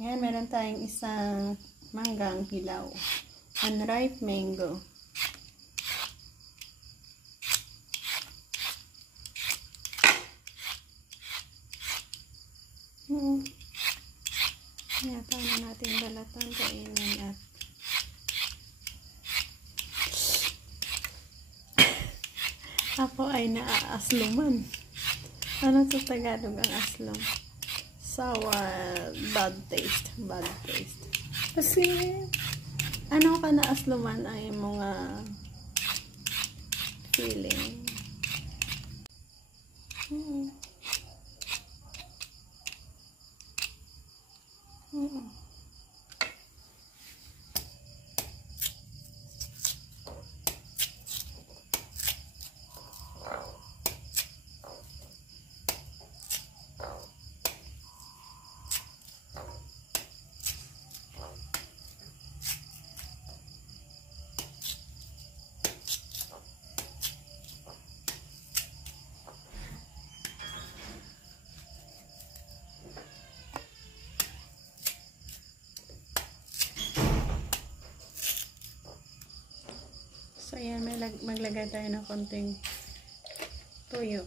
Ayan, meron tayong isang manggang hilaw. Unripe mango. Yata na natin balatan, kainin at ako ay naaasluman. Ano sa Tagalog ang aslum? Sour, bad taste. Bad taste. Kasi, ano ka naasluman ay mga feeling. So, ayan, maglagay tayo ng konting tuyo.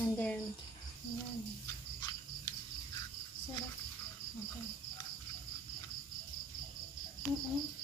And then, ayan. Sarap. Okay.